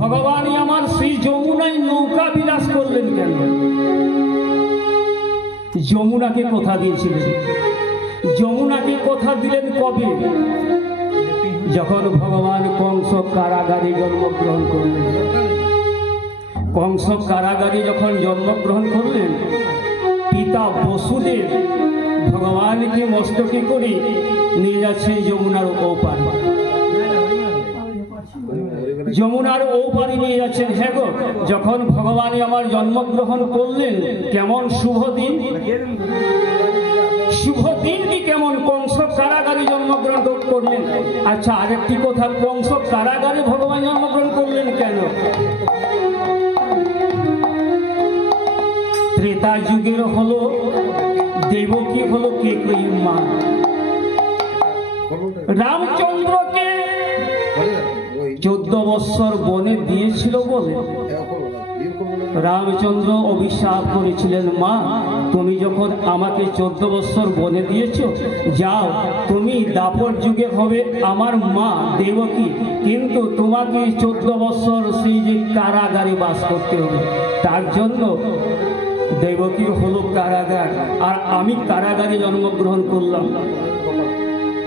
ভগবানই আমার সেই যমুনায় নৌকা বিলাস করলেন কেন? যমুনাকে কথা দিয়েছিলেন। যমুনাকে কথা দিলেন কবে? যখন ভগবান কংস কারাগারে জন্মগ্রহণ করলেন। কংস কারাগারে যখন জন্মগ্রহণ করলেন, পিতা বসুদেব ভগবানকে মস্তকে করে নিয়ে যাচ্ছে যমুনার ওপার। যমুনার ওপারে নিয়ে যাচ্ছেন। হ্যাঁ গো, যখন ভগবান আমার জন্মগ্রহণ করলেন, কেমন শুভ দিন! শুভ দিনটি কেমন! কংস কারাগারে জন্মগ্রহণ করলেন। আচ্ছা, আরেকটি কথা, কংস কারাগারে ভগবান জন্মগ্রহণ করলেন কেন? ত্রেতা যুগের হলো দেবকী হলো কেকয়ীর মা। রামচন্দ্রকে 14 বৎসর বনে দিয়েছিল বলে রামচন্দ্র অভিশাপ করেছিলেন, মা তুমি যখন আমাকে 14 বৎসর বনে দিয়েছ, যাও তুমি দাপর যুগে হবে আমার মা দেবকী, কিন্তু তোমাকে 14 বৎসর সেই যে কারাগারে বাস করতে হবে। তার জন্য দেবকীর হলো কারাগার, আর আমি কারাগারে জন্মগ্রহণ করলাম।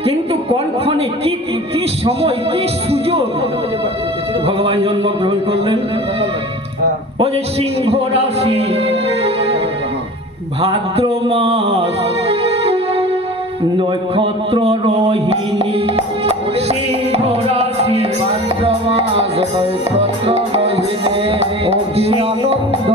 কিন্তু কোনক্ষণে কি সময়, কি সুযোগ ভগবান জন্মগ্রহণ করলেন? ও যে সিংহ রাশি, ভাদ্র মাস, নক্ষত্র রোহিণী। সিংহ রাশি, ভাদ্র মাস, নক্ষত্র রোহিণী। ও কি আনন্দ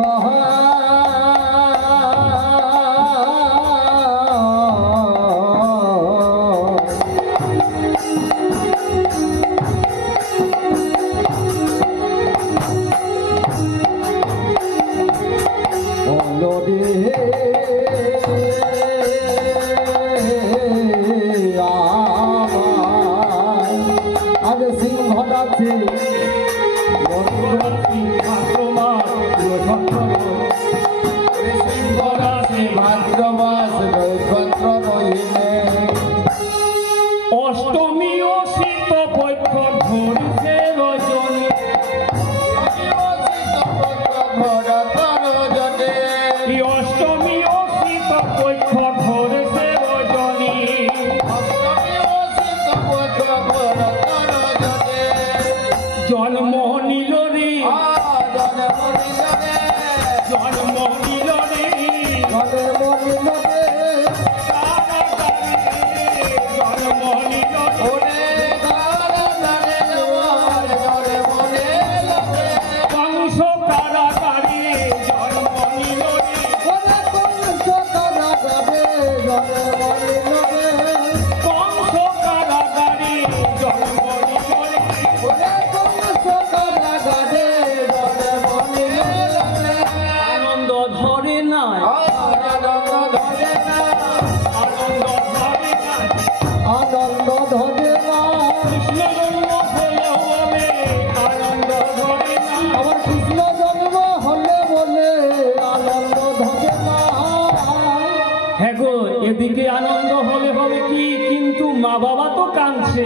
এদিকে আনন্দ হলে হবে কি, কিন্তু মা বাবা তো কাঁদছে।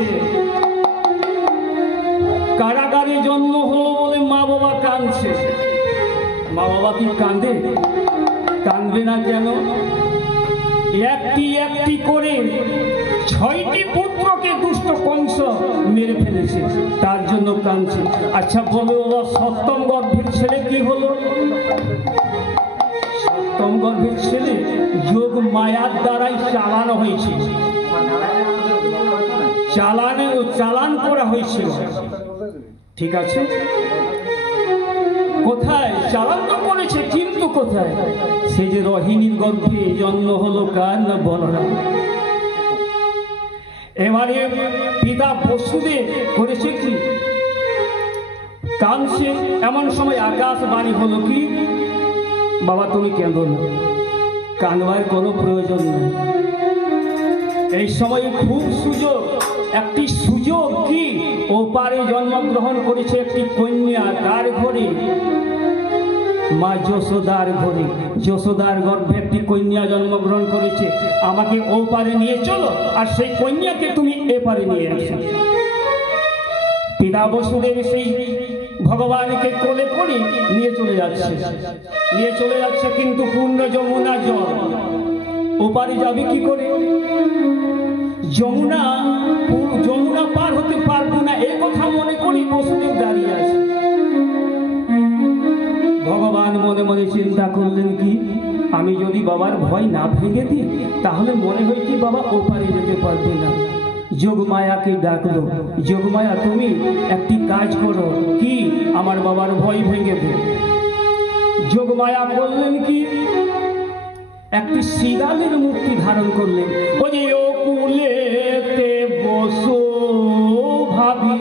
কারাগারে জন্ম হলো বলে মা বাবা কাঁদছে। মা বাবা কি কাঁদে? কাঁদবে না কেন? একটি একটি করে 6টি পুত্রকে দুষ্ট কংস মেরে ফেলেছে, তার জন্য কাঁদছে। আচ্ছা বলো বাবা, সপ্তম গর্ভের ছেলে কি হলো? সপ্তম গর্ভের ছেলে যোগ মায়ার দ্বারাই চালানো হয়েছিল, চালান করা হয়েছিল। ঠিক আছে, কোথায় চালান তো করেছে, কিন্তু কোথায়? সেই যে রোহিণীর গর্ভে জন্ম হলো কার? না বলরাম। এবারে পিতা বসুদেব করেছে কি? কাঁদছে। এমন সময় আকাশ বাণী হলো কি, বাবা তুমি কেঁদো না, কাঁদবার কোনো প্রয়োজন নেই। এই সময় খুব সুযোগ, একটি সুযোগ কি, ওপারে জন্মগ্রহণ করেছে একটি কন্যা। কার ঘরে? মা যশোদার ঘরে। যশোদার গর্ভে একটি কন্যা জন্মগ্রহণ করেছে। আমাকে ওপারে নিয়ে চলো, আর সেই কন্যাকে তুমি এপারে নিয়ে আসো। পিতা বসুদেব সেই ভগবানকে কোলে করে নিয়ে চলে যাচ্ছে কিন্তু পূর্ণ যমুনা জল ওপারে যাবে কি করে? যমুনা পার হতে পারবো না এই কথা মনে করি বসুদেব দাঁড়িয়ে আছে। ভগবান মনে মনে চিন্তা করলেন কি, আমি যদি বাবার ভয় না ভেঙে দিই তাহলে মনে হয় কি বাবা ওপারে যেতে পারবে না। যোগমায়াকে ডাকলো, যোগমায়া তুমি একটি কাজ করো, কি আমার বাবার ভয় ভেঙে দে। যোগমায়া বললেন কি, একটি শিগালের মূর্তি ধারণ করলেন। ওই যে ও কুলেতে বসো ভাবি